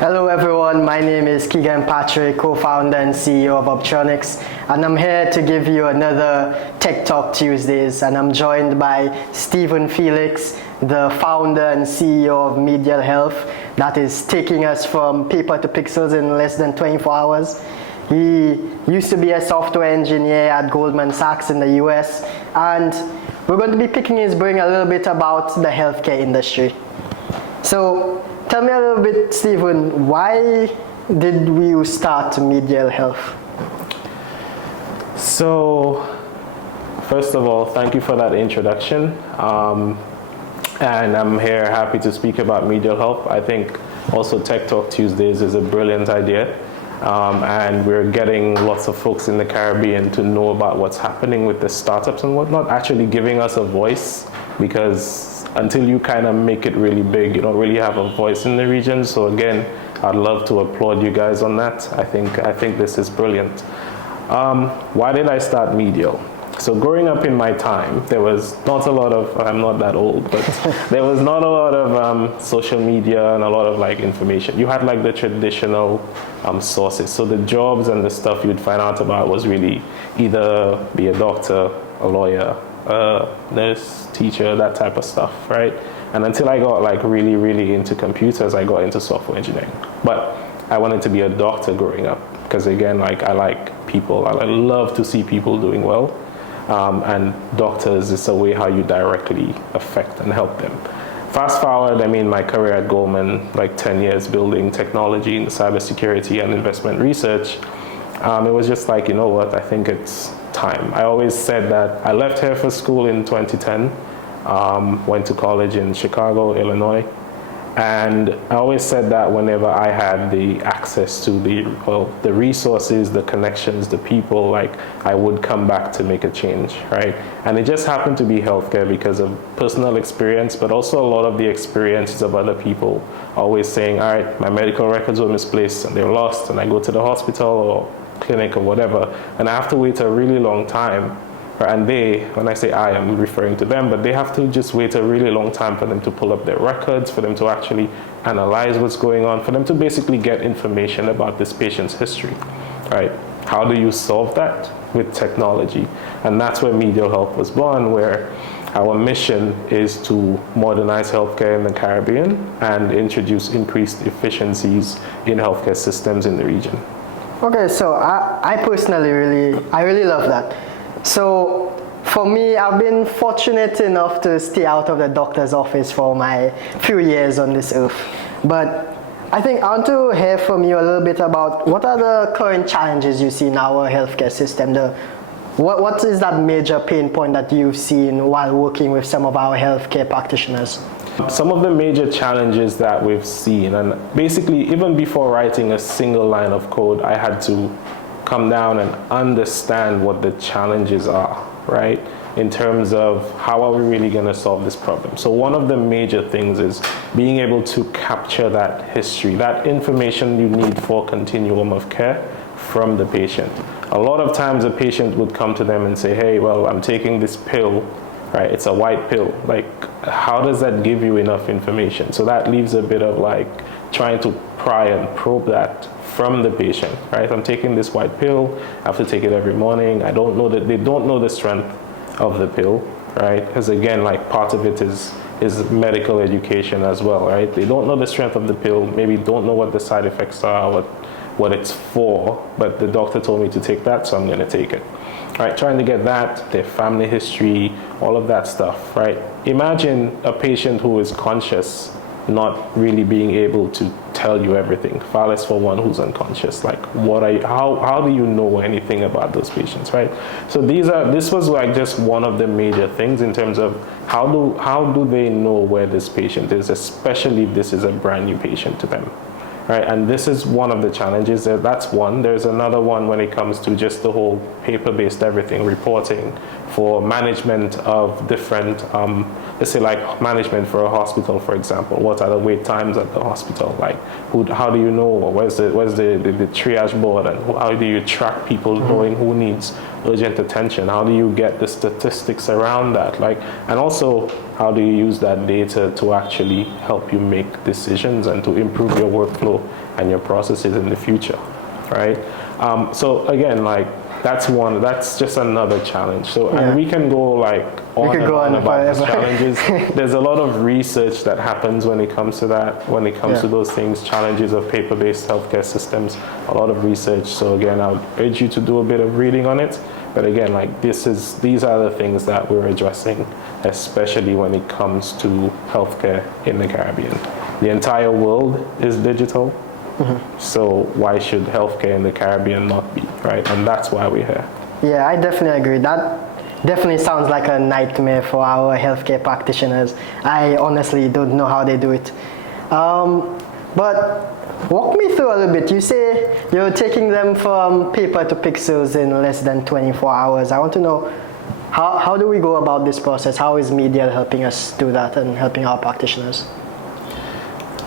Hello everyone, my name is Keegan Patrick, co-founder and CEO of Optronics, and I'm here to give you another Tech Talk Tuesdays, and I'm joined by Felix, the founder and CEO of Medial Health, that is taking us from paper to pixels in less than 24 hours. He used to be a software engineer at Goldman Sachs in the US, and we're going to be picking his brain a little bit about the healthcare industry. So, tell me a little bit, Stephen, why did you start Medial Health? So, first of all, thank you for that introduction. And I'm here happy to speak about Medial Health. I think also Tech Talk Tuesdays is a brilliant idea. And we're getting lots of folks in the Caribbean to know about what's happening with the startups and whatnot, actually giving us a voice, because until you kind of make it really big, you don't really have a voice in the region. So again, I'd love to applaud you guys on that. I think this is brilliant. Why did I start Medial? So growing up in my time, there was not a lot of, I'm not that old, but there was not a lot of social media and a lot of like information. You had like the traditional sources. So the jobs and the stuff you'd find out about was really either be a doctor, a lawyer, nurse, teacher, that type of stuff, right? And until I got like really, really into computers, I got into software engineering. But I wanted to be a doctor growing up because again, like I like people. I love to see people doing well. And doctors is a way how you directly affect and help them. Fast forward, I mean, my career at Goldman, like 10 years building technology in cybersecurity and investment research, it was just like, you know what, I think it's time. I always said that I left here for school in 2010, went to college in Chicago, Illinois, and I always said that whenever I had the access to the resources, the connections, the people, like I would come back to make a change, right? And it just happened to be healthcare because of personal experience, but also a lot of the experiences of other people always saying, all right, my medical records were misplaced and they're lost, and I go to the hospital or clinic or whatever, and I have to wait a really long time. And they, when I say I, I'm referring to them, but they have to just wait a really long time for them to pull up their records, for them to actually analyze what's going on, for them to basically get information about this patient's history, right? How do you solve that? With technology. And that's where Medial Health was born, where our mission is to modernize healthcare in the Caribbean and introduce increased efficiencies in healthcare systems in the region. Okay, so I personally really love that. So for me, I've been fortunate enough to stay out of the doctor's office for my few years on this earth. But I think I want to hear from you a little bit about what are the current challenges you see in our healthcare system. What is that major pain point that you've seen while working with some of our healthcare practitioners? Some of the major challenges that we've seen, and basically even before writing a single line of code, I had to come down and understand what the challenges are, right? In terms of how are we really going to solve this problem. So one of the major things is being able to capture that history, that information you need for continuum of care from the patient. A lot of times a patient would come to them and say, hey, well, I'm taking this pill, right? It's a white pill. Like, how does that give you enough information? So that leaves a bit of like trying to pry and probe that from the patient, right? I'm taking this white pill, I have to take it every morning. I don't know that they don't know the strength of the pill, right? Because again, like part of it is medical education as well, right? They don't know the strength of the pill, maybe don't know what the side effects are, what it's for, but the doctor told me to take that, so I'm gonna take it. Right, trying to get that, their family history, all of that stuff, right? Imagine a patient who is conscious not really being able to tell you everything, far less for one who's unconscious. Like, how do you know anything about those patients, right? So this was like just one of the major things in terms of how do they know where this patient is, especially if this is a brand new patient to them. Right, and this is one of the challenges. That's one. There's another one when it comes to just the whole paper-based everything, reporting for management of different, let's say like management for a hospital, for example. What are the wait times at the hospital? Like, how do you know? Where's the triage board? And how do you track people knowing who needs urgent attention? How do you get the statistics around that? Like, and also, how do you use that data to actually help you make decisions and to improve your workflow and your processes in the future, right? So again, like that's just another challenge. So and we can go like on and on about these challenges. There's a lot of research that happens when it comes to that, when it comes to those things, challenges of paper-based healthcare systems, a lot of research. So again, I would urge you to do a bit of reading on it. But again, like these are the things that we're addressing, especially when it comes to healthcare in the Caribbean. The entire world is digital. So why should healthcare in the Caribbean not be, right? And that's why we're here. Yeah, I definitely agree. That definitely sounds like a nightmare for our healthcare practitioners. I honestly don't know how they do it. But walk me through a little bit. You say you're taking them from paper to pixels in less than 24 hours. I want to know, how do we go about this process? How is Medial helping us do that and helping our practitioners?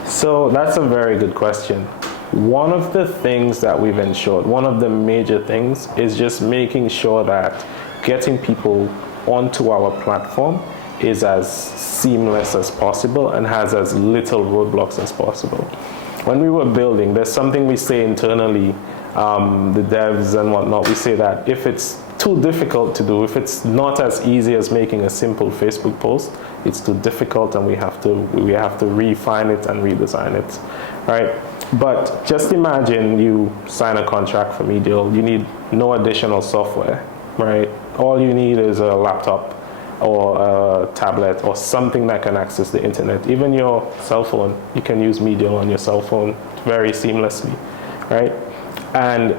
So that's a very good question. One of the things that we've ensured, one of the major things, is just making sure that getting people onto our platform is as seamless as possible and has as little roadblocks as possible. When we were building, there's something we say internally, the devs and whatnot, we say that if it's too difficult to do, if it's not as easy as making a simple Facebook post, it's too difficult and we have to refine it and redesign it, right? But just imagine you sign a contract for Medial, you need no additional software, right? All you need is a laptop or a tablet or something that can access the internet. Even your cell phone, you can use Medial on your cell phone very seamlessly, right? And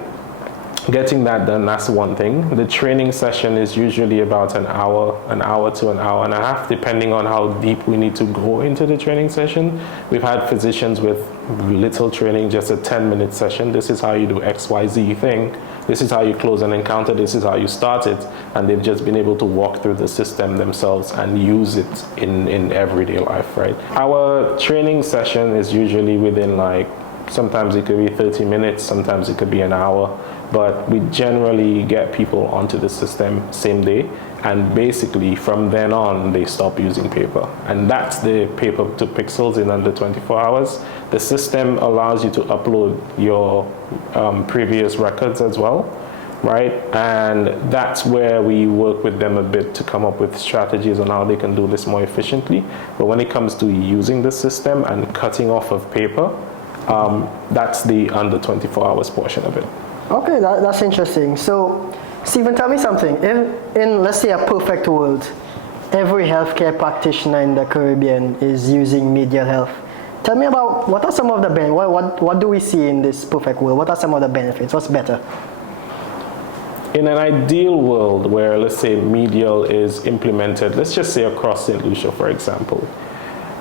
getting that done, that's one thing. The training session is usually about an hour to an hour and a half, depending on how deep we need to go into the training session. We've had physicians with little training, just a 10-minute session. This is how you do XYZ thing. This is how you close an encounter. This is how you start it. And they've just been able to walk through the system themselves and use it in everyday life, right? Our training session is usually within sometimes it could be 30 minutes, sometimes it could be an hour. But we generally get people onto the system same day, and basically from then on they stop using paper, and that's the paper to pixels in under 24 hours. The system allows you to upload your previous records as well, right? And that's where we work with them a bit to come up with strategies on how they can do this more efficiently. But when it comes to using the system and cutting off of paper, that's the under 24 hours portion of it. Okay, that's interesting. So, Stephen, tell me something. In, let's say, a perfect world, every healthcare practitioner in the Caribbean is using Medial Health. Tell me about what are some of the benefits? What do we see in this perfect world? What are some of the benefits? What's better? In an ideal world where, let's say, Medial is implemented, let's just say across St. Lucia, for example,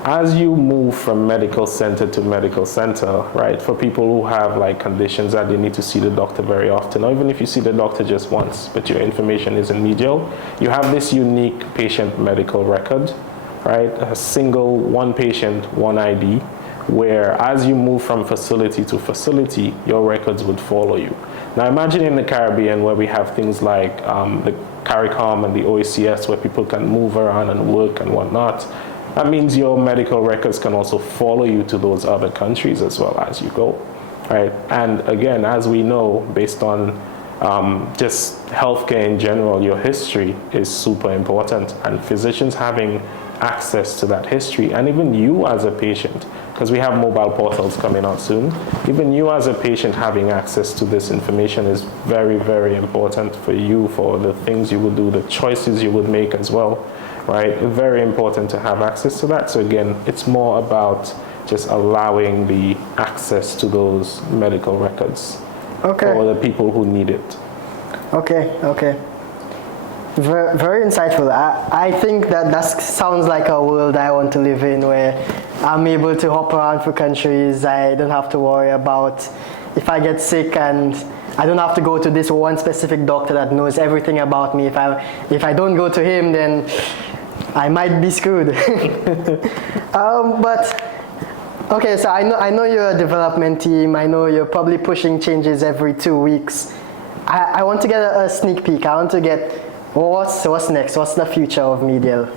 as you move from medical center to medical center, right, for people who have conditions that they need to see the doctor very often, or even if you see the doctor just once, but your information is in Medial, you have this unique patient medical record, right, a single one patient, one ID, where as you move from facility to facility, your records would follow you. Now imagine in the Caribbean where we have things like the CARICOM and the OECS where people can move around and work and whatnot. That means your medical records can also follow you to those other countries as well as you go, right? And again, as we know, based on just healthcare in general, your history is super important, and physicians having access to that history, and even you as a patient, because we have mobile portals coming out soon, even you as a patient having access to this information is very, very important for you, for the things you would do, the choices you would make as well. Right, very important to have access to that. So again, it's more about just allowing the access to those medical records for the people who need it. Okay. Very, very insightful. I think that sounds like a world I want to live in, where I'm able to hop around for countries. I don't have to worry about if I get sick, and I don't have to go to this one specific doctor that knows everything about me. If I don't go to him, then I might be screwed. But okay, so I know you're a development team. I know you're probably pushing changes every 2 weeks. I want to get a sneak peek. I want to get what's next. What's the future of Medial?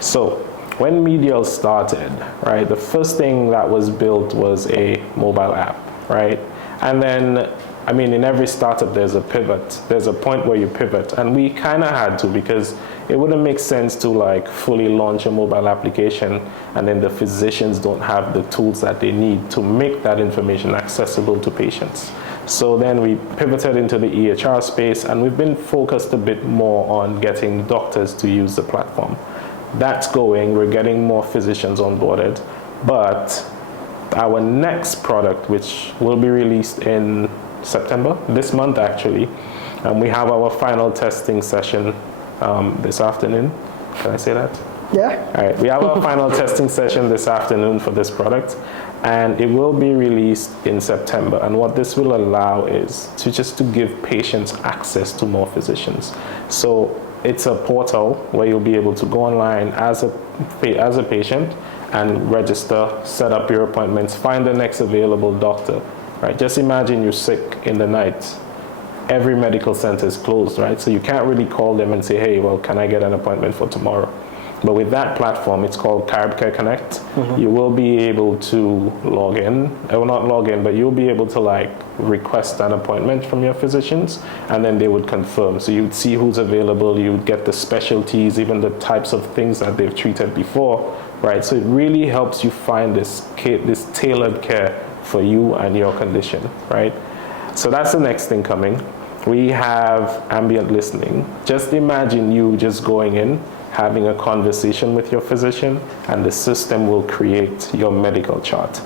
So when Medial started, right, the first thing that was built was a mobile app, right? And then, I mean, in every startup, there's a pivot. There's a point where you pivot. And we kind of had to, because it wouldn't make sense to like fully launch a mobile application and then the physicians don't have the tools that they need to make that information accessible to patients. So then we pivoted into the EHR space, and we've been focused a bit more on getting doctors to use the platform. That's going, we're getting more physicians onboarded, but our next product, which will be released in September, this month actually, and we have our final testing session this afternoon. Can I say that? Yeah. All right, we have our final testing session this afternoon for this product, and it will be released in September. And what this will allow is to give patients access to more physicians. So it's a portal where you'll be able to go online as a patient and register, set up your appointments, find the next available doctor, right? Just imagine you're sick in the night. Every medical center is closed, right? So you can't really call them and say, hey, well, can I get an appointment for tomorrow? But with that platform, it's called Carare Connect. You will be able to log in, or not log in, but you'll be able to like request an appointment from your physicians, and then they would confirm. So you'd see who's available, you'd get the specialties, even the types of things that they've treated before, right? So it really helps you find this tailored care for you and your condition, right? So that's the next thing coming. We have ambient listening. Just imagine you just going in, having a conversation with your physician, and the system will create your medical chart.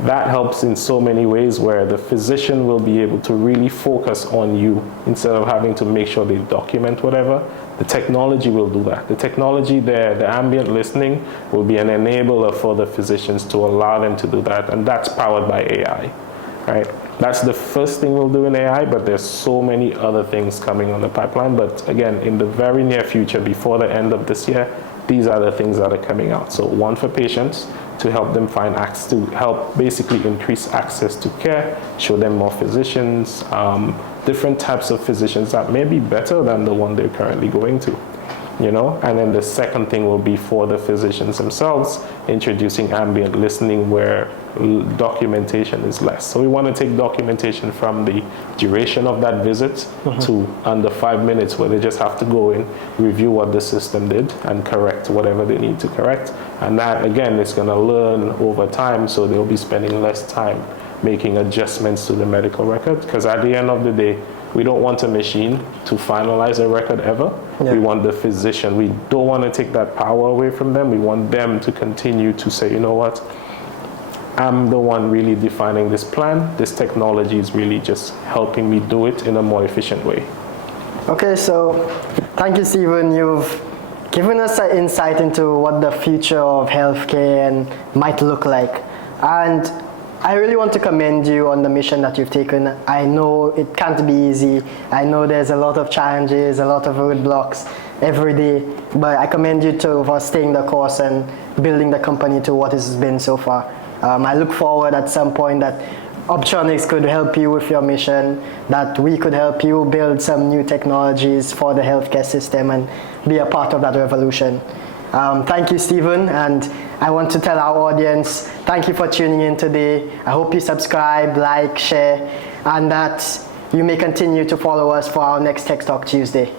That helps in so many ways, where the physician will be able to really focus on you instead of having to make sure they document whatever. The technology will do that. The technology there, the ambient listening, will be an enabler for the physicians to allow them to do that, and that's powered by AI, right? That's the first thing we'll do in AI, but there's so many other things coming on the pipeline. But again, in the very near future, before the end of this year, these are the things that are coming out. So one for patients, to help them find access, to help basically increase access to care, show them more physicians, different types of physicians that may be better than the one they're currently going to. You know, and then the second thing will be for the physicians themselves, introducing ambient listening where documentation is less. So we want to take documentation from the duration of that visit to under 5 minutes, where they just have to go in, review what the system did, and correct whatever they need to correct. And that, again, is going to learn over time, so they'll be spending less time making adjustments to the medical record, because at the end of the day, we don't want a machine to finalize a record ever. Yeah. We want the physician. We don't want to take that power away from them. We want them to continue to say, you know what, I'm the one really defining this plan. This technology is really just helping me do it in a more efficient way. Okay, so thank you, Stephen. You've given us an insight into what the future of healthcare might look like. And I really want to commend you on the mission that you've taken. I know it can't be easy. I know there's a lot of challenges, a lot of roadblocks every day, but I commend you for staying the course and building the company to what it's been so far. I look forward at some point that Optronics could help you with your mission, that we could help you build some new technologies for the healthcare system and be a part of that revolution. Thank you, Stephen, and I want to tell our audience, thank you for tuning in today. I hope you subscribe, like, share, and that you may continue to follow us for our next Tech Talk Tuesday.